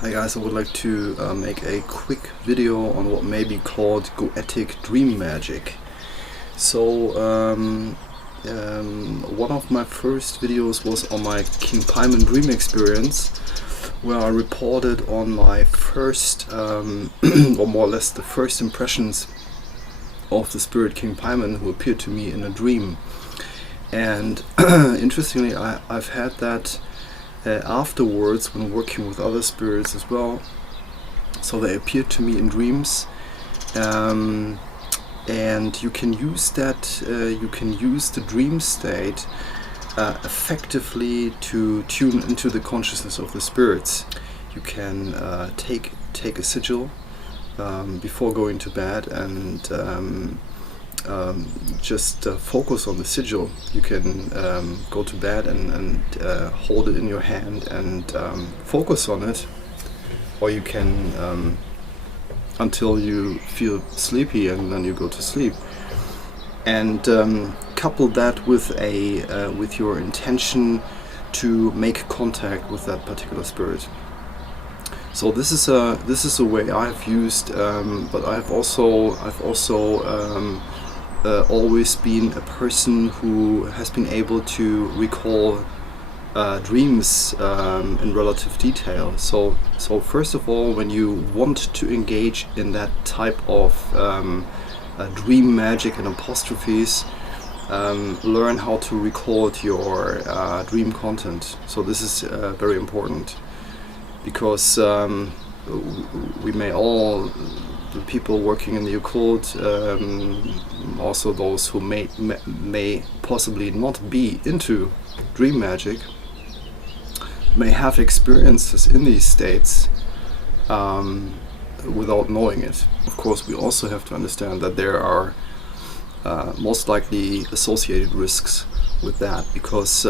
Hi guys, I would like to make a quick video on what may be called GOETIC DREAM MAGIC. So one of my first videos was on my King Paimon dream experience, where I reported on my first, or more or less the first impressions of the spirit King Paimon, who appeared to me in a dream. And interestingly, I've had that afterwards when working with other spirits as well. So they appeared to me in dreams, and you can use that. You can use the dream state effectively to tune into the consciousness of the spirits. You can take a sigil before going to bed and just focus on the sigil. You can go to bed and hold it in your hand and focus on it, or you can until you feel sleepy and then you go to sleep, and couple that with with your intention to make contact with that particular spirit. So this is a way I've used, but I've also always been a person who has been able to recall dreams in relative detail. So first of all, when you want to engage in that type of dream magic and apostrophes, learn how to record your dream content. So this is very important, because we may all, the people working in the occult, also those who may possibly not be into dream magic, may have experiences in these states without knowing it. Of course, we also have to understand that there are most likely associated risks with that, because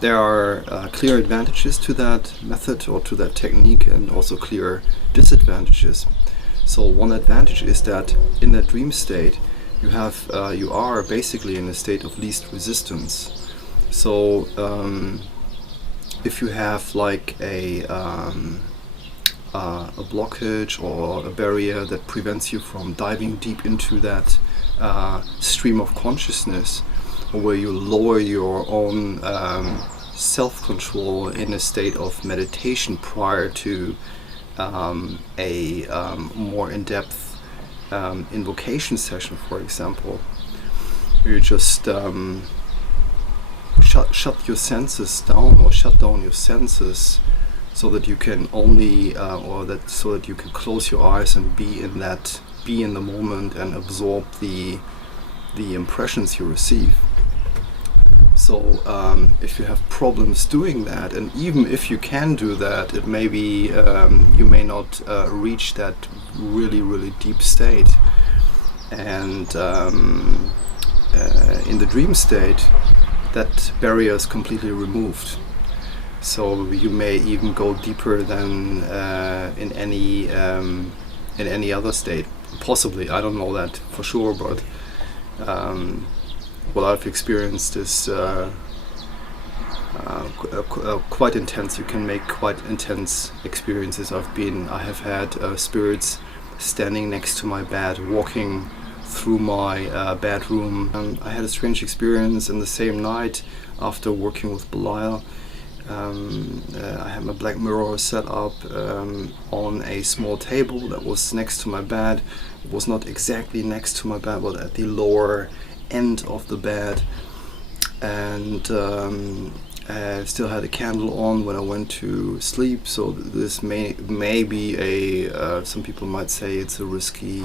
there are clear advantages to that method or to that technique, and also clear disadvantages. So one advantage is that in that dream state you are basically in a state of least resistance. So if you have like a blockage or a barrier that prevents you from diving deep into that stream of consciousness, or where you lower your own self-control in a state of meditation prior to a more in-depth invocation session, for example, you just shut your senses down, or shut down your senses, so that you can only so that you can close your eyes and be in the moment and absorb the impressions you receive. So if you have problems doing that, and even if you can do that, it may be you may not reach that really deep state. And in the dream state, that barrier is completely removed. So you may even go deeper than in any other state. Possibly, I don't know that for sure, but what I've experienced is quite intense. You can make quite intense experiences. I have had spirits standing next to my bed, walking through my bedroom. I had a strange experience in the same night after working with Belial. I had my black mirror set up on a small table that was next to my bed. It was not exactly next to my bed, but at the lower end of the bed, and I still had a candle on when I went to sleep. So this may be a some people might say it's a risky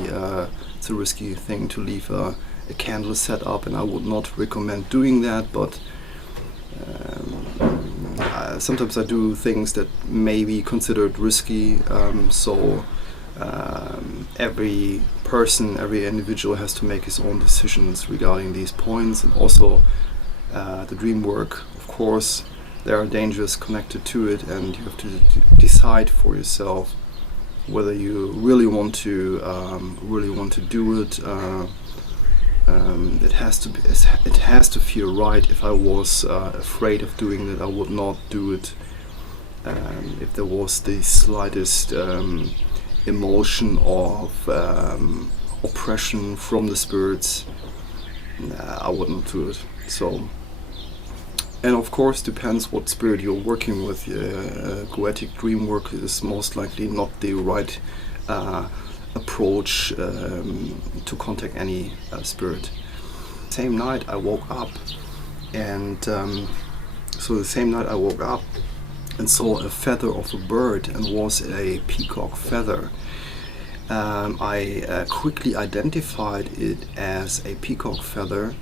thing to leave a candle set up, and I would not recommend doing that, but sometimes I do things that may be considered risky. So every person, every individual has to make his own decisions regarding these points. And also the dream work, of course, there are dangers connected to it, and you have to decide for yourself whether you really want to do it. It has to feel right. If I was afraid of doing it, I would not do it. if there was the slightest emotion of oppression from the spirits, I wouldn't do it. So, and of course depends what spirit you're working with. Goetic dream work is most likely not the right approach to contact any spirit. Same night I woke up, and so the same night I woke up and saw a feather of a bird, and was a peacock feather. I quickly identified it as a peacock feather,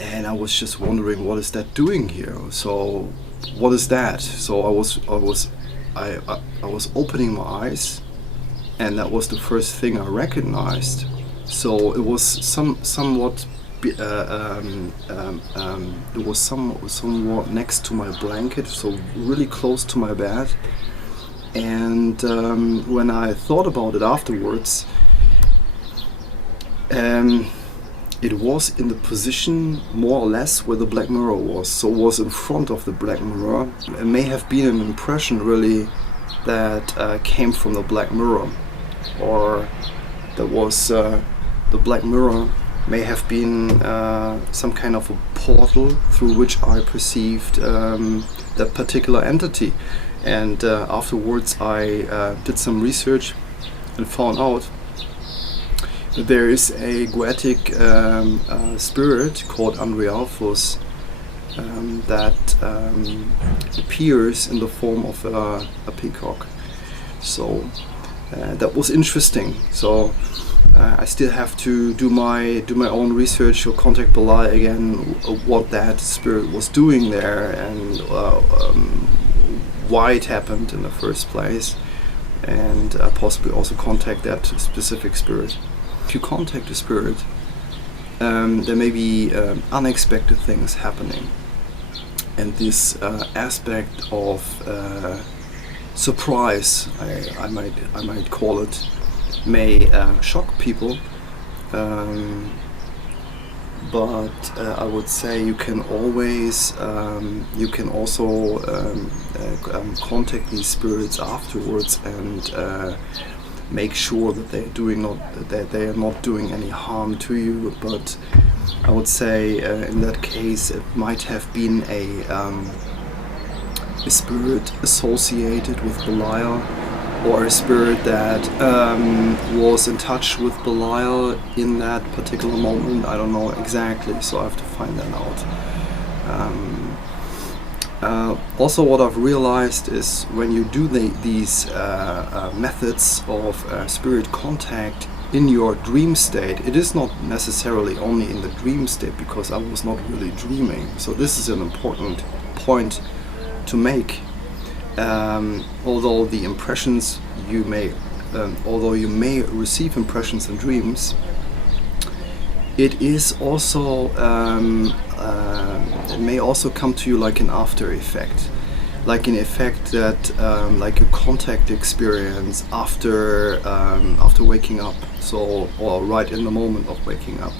and I was just wondering, what is that doing here? So what is that? So I was opening my eyes, and that was the first thing I recognized. So it was somewhat it was somewhat next to my blanket, so really close to my bed. And when I thought about it afterwards, it was in the position more or less where the black mirror was. So it was in front of the black mirror. It may have been an impression really that came from the black mirror, or that was the black mirror may have been some kind of a portal through which I perceived that particular entity. And afterwards I did some research and found out that there is a Goetic spirit called Andrealphus that appears in the form of a peacock. So that was interesting. So I still have to do my own research or contact Belial again, what that spirit was doing there, and why it happened in the first place, and possibly also contact that specific spirit. If you contact a spirit, there may be unexpected things happening, and this aspect of surprise, I might call it, may shock people, but I would say you can always also contact these spirits afterwards and make sure that they are not doing any harm to you. But I would say in that case it might have been a spirit associated with Belial, or a spirit that was in touch with Belial in that particular moment. I don't know exactly, so I have to find that out. Also, what I've realized is when you do these methods of spirit contact in your dream state, it is not necessarily only in the dream state, because I was not really dreaming. So this is an important point to make. Although the impressions although you may receive impressions in dreams, it is also it may also come to you like an after effect, like an effect that like a contact experience after waking up, so, or right in the moment of waking up,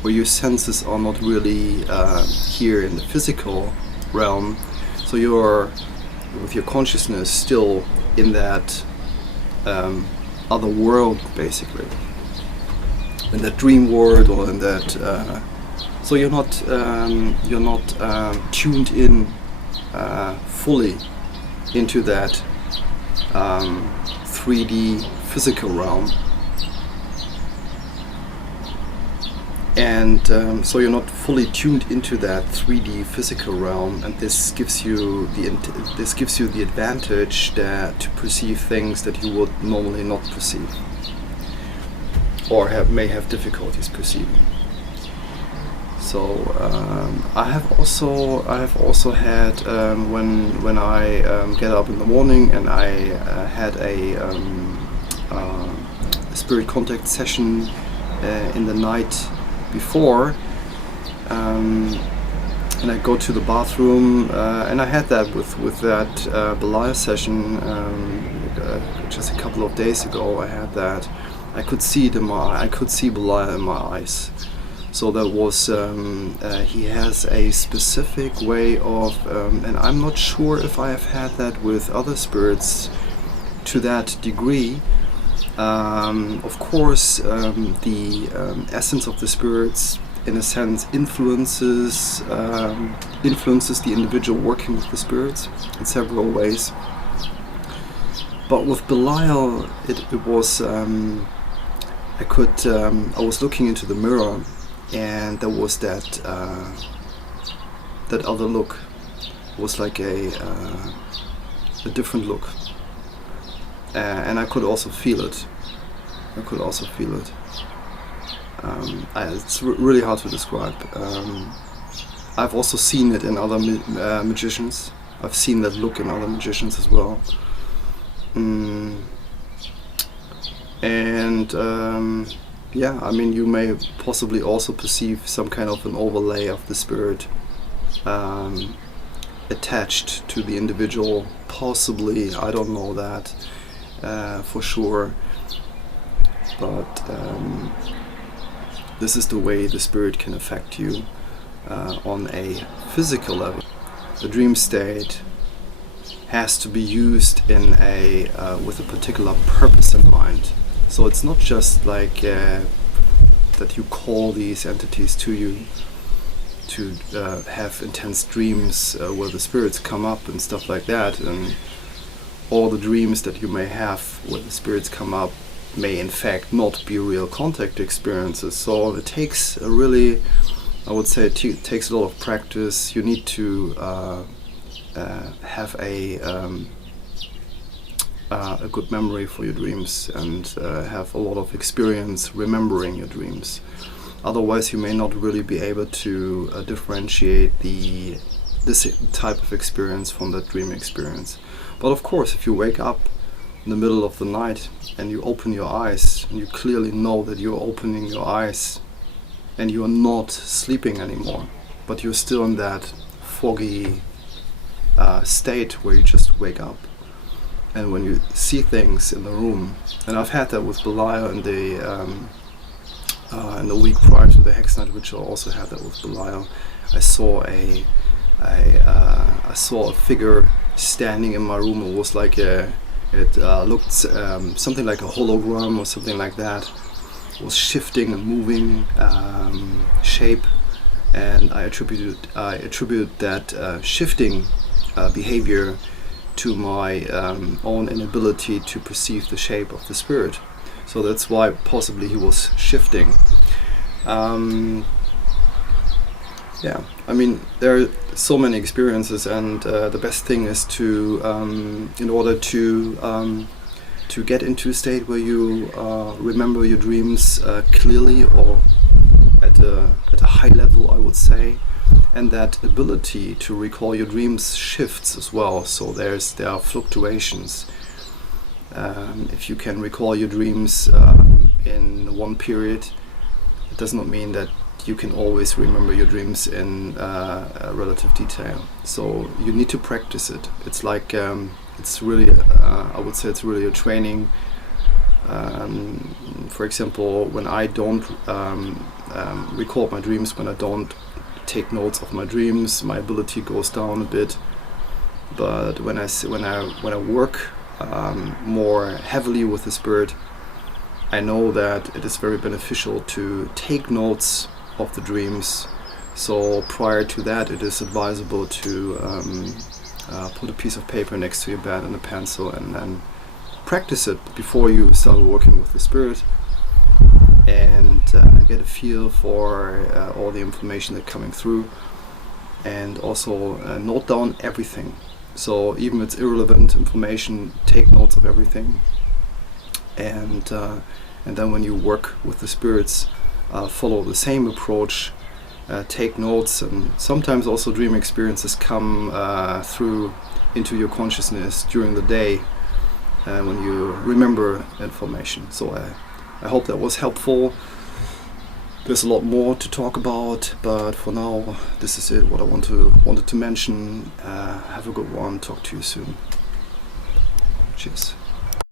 where your senses are not really here in the physical realm, so you're with your consciousness still in that other world, basically, in that dream world, or in that so you're not tuned in fully into that 3D physical realm, and so you're not fully tuned into that 3D physical realm, and this gives you the advantage to perceive things that you would normally not perceive, or may have difficulties perceiving. So I have also had when I get up in the morning and I had a spirit contact session in the night before, and I go to the bathroom, and I had that with that Belial session just a couple of days ago. I had that. I could see Belial in my eyes, So that was, he has a specific way of, and I'm not sure if I have had that with other spirits to that degree. Of course, the essence of the spirits, in a sense, influences the individual working with the spirits in several ways. But with Belial, it was, I was looking into the mirror, and there was that other look. It was like a different look, and I could also feel it. It's really hard to describe. I've also seen it in other magicians. I've seen that look in other magicians as well. Yeah, I mean, you may possibly also perceive some kind of an overlay of the spirit attached to the individual. Possibly, I don't know that for sure. But this is the way the spirit can affect you on a physical level. The dream state has to be used in with a particular purpose in mind. So it's not just like that you call these entities to you to have intense dreams where the spirits come up and stuff like that, and all the dreams that you may have where the spirits come up may in fact not be real contact experiences. So it takes a really, I would say, it takes a lot of practice. You need to have a good memory for your dreams and have a lot of experience remembering your dreams. Otherwise, you may not really be able to differentiate this type of experience from that dream experience. But of course, if you wake up in the middle of the night and you open your eyes, and you clearly know that you're opening your eyes and you are not sleeping anymore, but you're still in that foggy state where you just wake up. And when you see things in the room, and I've had that with Belial in the week prior to the Hex Night ritual, I also had that with Belial. I saw a figure standing in my room. It was like it looked something like a hologram or something like that. It was shifting and moving shape, and I attribute that shifting behavior to my own inability to perceive the shape of the spirit. So that's why possibly he was shifting. Yeah, I mean, there are so many experiences, and the best thing is to, in order to get into a state where you remember your dreams clearly, or at a high level, I would say. And that ability to recall your dreams shifts as well. So there are fluctuations. If you can recall your dreams in one period, it does not mean that you can always remember your dreams in relative detail. So you need to practice it. It's like it's really, I would say, it's really a training. For example, when I don't record my dreams, when I don't take notes of my dreams, my ability goes down a bit. But when I work more heavily with the spirit, I know that it is very beneficial to take notes of the dreams. So prior to that, it is advisable to put a piece of paper next to your bed and a pencil, and then practice it before you start working with the spirit, and get a feel for all the information that's coming through, and also note down everything. So even if it's irrelevant information, take notes of everything, and then when you work with the spirits, follow the same approach. Take notes, and sometimes also dream experiences come through into your consciousness during the day when you remember information. So I hope that was helpful. There's a lot more to talk about, but for now, this is it, what I wanted to mention. Have a good one. Talk to you soon. Cheers.